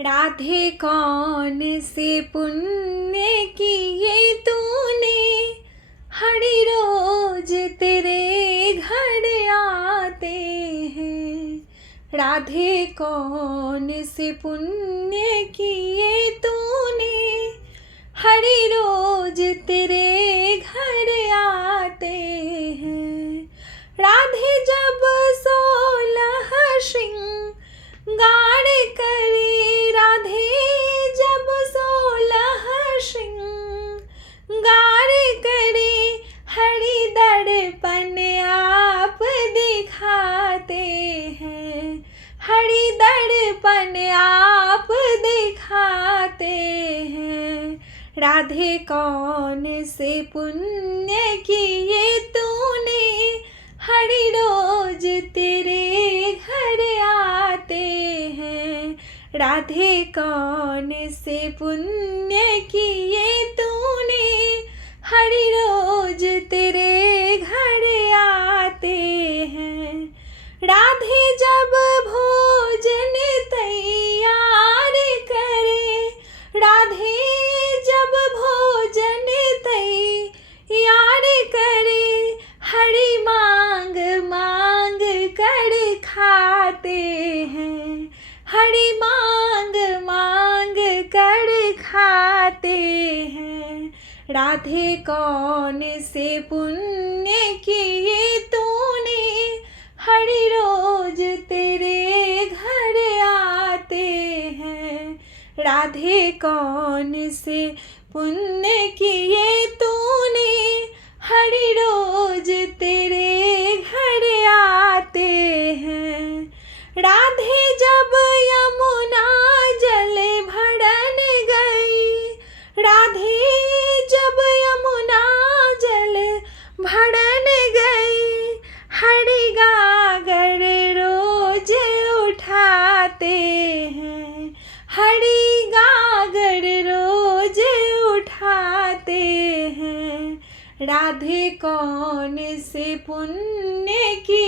राधे कौन से पुण्य किए तूने, हरि रोज तेरे घर आते हैं। राधे कौन से पुण्य किए तूने, हरि रोज तेरे घर आते हैं। राधे जब 16 श्रृंगार करे, राधे जब 16 श्रृंगार करे, हरि दर्पण आप दिखाते हैं। हरि दर्पण आप दिखाते हैं। राधे कौन से पुण्य किए तूने, हरि रोज तेरे घर आते हैं। राधे कौन से पुण्य किए तूने, हरि रोज तेरे घर आते हैं। राधे जब भोजन तैयार करे, राधे जब भोजन तैयार करे, हरि मांग मांग कर खाते हैं। हरि मांग मांग कर खाते हैं। राधे कौन से पुण्य किए तूने, हरि रोज तेरे घर आते हैं। राधे कौन से पुण्य किए तूने, हरि रोज तेरे घर आते हैं। राधे जब यमुना जल भरन गई, राधे जब यमुना जल भरन गई, हरि गागर रोज उठाते हैं। हरि गागर रोज उठाते हैं। राधे कौन से पुण्य की